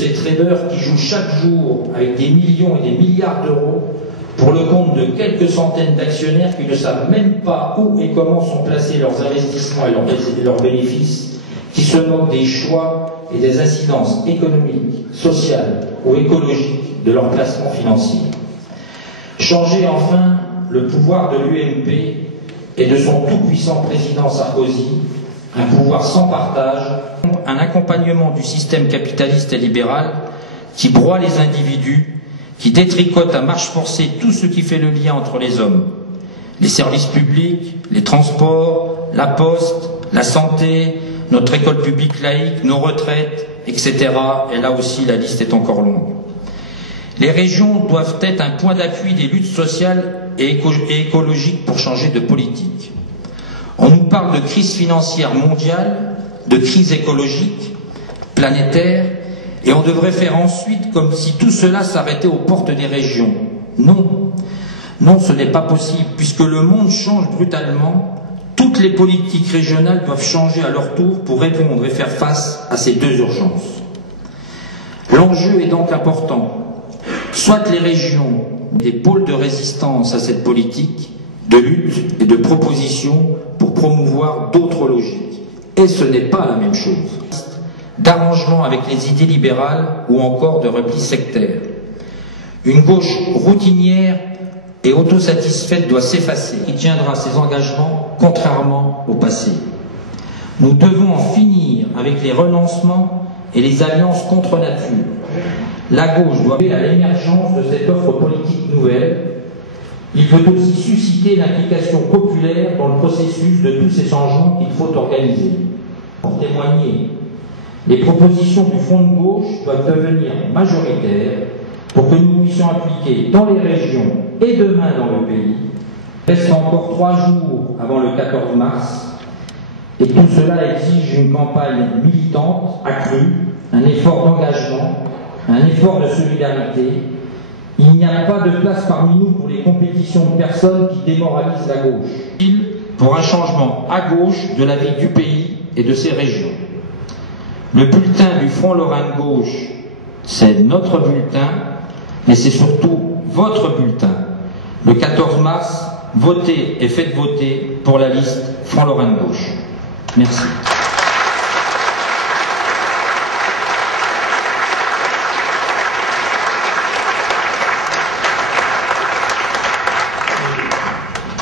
Ces traders qui jouent chaque jour avec des millions et des milliards d'euros pour le compte de quelques centaines d'actionnaires qui ne savent même pas où et comment sont placés leurs investissements et leurs bénéfices, qui se moquent des choix et des incidences économiques, sociales ou écologiques de leurs placements financiers. Changer enfin le pouvoir de l'UMP et de son tout-puissant président Sarkozy, un pouvoir sans partage, un accompagnement du système capitaliste et libéral qui broie les individus, qui détricote à marche forcée tout ce qui fait le lien entre les hommes, les services publics, les transports, la poste, la santé, notre école publique laïque, nos retraites, etc. Et là aussi, la liste est encore longue. Les régions doivent être un point d'appui des luttes sociales et écologiques pour changer de politique. On nous parle de crise financière mondiale, de crise écologique, planétaire, et on devrait faire ensuite comme si tout cela s'arrêtait aux portes des régions. Non, non, ce n'est pas possible, puisque le monde change brutalement. Toutes les politiques régionales doivent changer à leur tour pour répondre et faire face à ces deux urgences. L'enjeu est donc important. Soit les régions des pôles de résistance à cette politique, de lutte et de proposition pour promouvoir d'autres logiques. Et ce n'est pas la même chose. D'arrangement avec les idées libérales ou encore de repli sectaire. Une gauche routinière et autosatisfaite doit s'effacer. Il tiendra ses engagements contrairement au passé. Nous devons en finir avec les renoncements et les alliances contre nature. La gauche doit veiller à l'émergence de cette offre politique nouvelle. Il peut aussi susciter l'implication populaire dans le processus de tous ces changements qu'il faut organiser. Pour témoigner, les propositions du Front de gauche doivent devenir majoritaires pour que nous puissions appliquer dans les régions et demain dans le pays. Il reste encore 3 jours avant le 14 mars et tout cela exige une campagne militante accrue, un effort d'engagement, un effort de solidarité. Il n'y a pas de place parmi nous pour les compétitions de personnes qui démoralisent la gauche. Pour un changement à gauche de la vie du pays et de ses régions. Le bulletin du Front Lorrain de gauche, c'est notre bulletin, mais c'est surtout votre bulletin. Le 14 mars, votez et faites voter pour la liste Front Lorrain de gauche. Merci.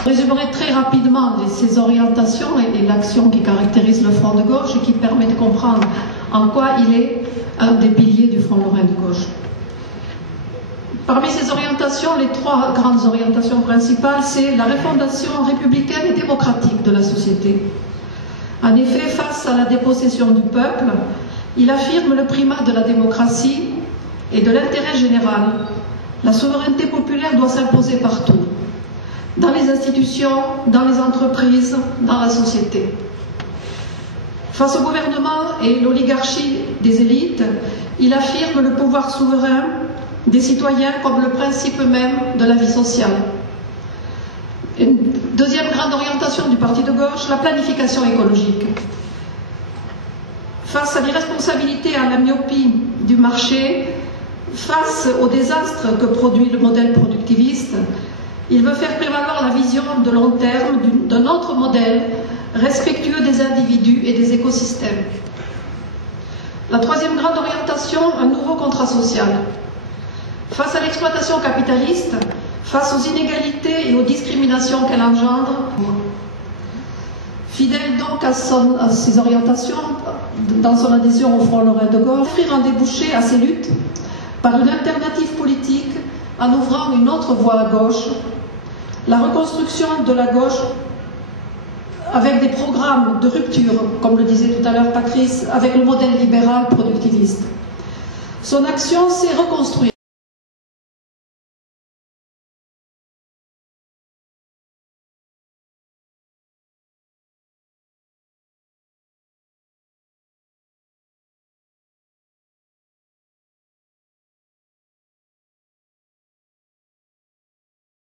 Je résumerai très rapidement ces orientations et l'action qui caractérise le Front de gauche et qui permet de comprendre en quoi il est un des piliers du Front Lorrain de gauche. Parmi ces orientations, les 3 grandes orientations principales, c'est la refondation républicaine et démocratique de la société. En effet, face à la dépossession du peuple, il affirme le primat de la démocratie et de l'intérêt général. La souveraineté populaire doit s'imposer partout, dans les institutions, dans les entreprises, dans la société. Face au gouvernement et l'oligarchie des élites, il affirme le pouvoir souverain des citoyens comme le principe même de la vie sociale. Une deuxième grande orientation du parti de gauche, la planification écologique. Face à l'irresponsabilité et à la myopie du marché, face au désastre que produit le modèle productiviste, il veut faire prévaloir la vision de long terme d'un autre modèle respectueux des individus et des écosystèmes. La troisième grande orientation, un nouveau contrat social. Face à l'exploitation capitaliste, face aux inégalités et aux discriminations qu'elle engendre, fidèle donc à ses orientations, dans son adhésion au Front Lorrain de gauche, offrir un débouché à ces luttes par une alternative politique en ouvrant une autre voie à gauche, la reconstruction de la gauche avec des programmes de rupture, comme le disait tout à l'heure Patrice, avec le modèle libéral productiviste. Son action, c'est reconstruire.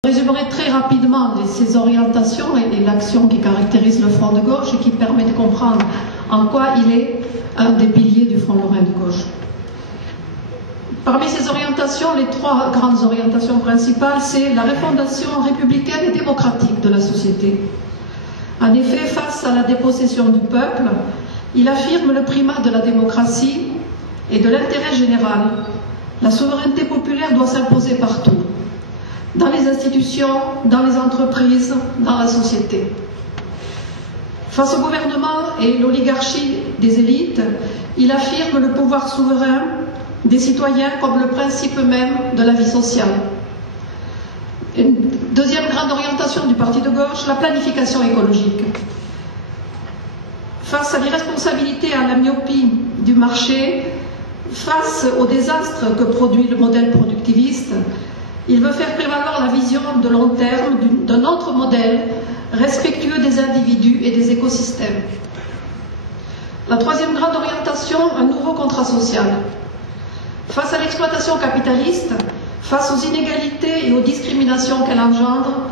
Je résumerai très rapidement ces orientations et l'action qui caractérise le Front de gauche et qui permet de comprendre en quoi il est un des piliers du Front Lorrain de gauche. Parmi ces orientations, les trois grandes orientations principales, c'est la refondation républicaine et démocratique de la société. En effet, face à la dépossession du peuple, il affirme le primat de la démocratie et de l'intérêt général. La souveraineté populaire doit s'imposer partout, dans les institutions, dans les entreprises, dans la société. Face au gouvernement et l'oligarchie des élites, il affirme le pouvoir souverain des citoyens comme le principe même de la vie sociale. Une deuxième grande orientation du parti de gauche, la planification écologique. Face à l'irresponsabilité et à la myopie du marché, face au désastre que produit le modèle productiviste, il veut faire prévaloir la vision de long terme d'un autre modèle respectueux des individus et des écosystèmes. La troisième grande orientation, un nouveau contrat social. Face à l'exploitation capitaliste, face aux inégalités et aux discriminations qu'elle engendre,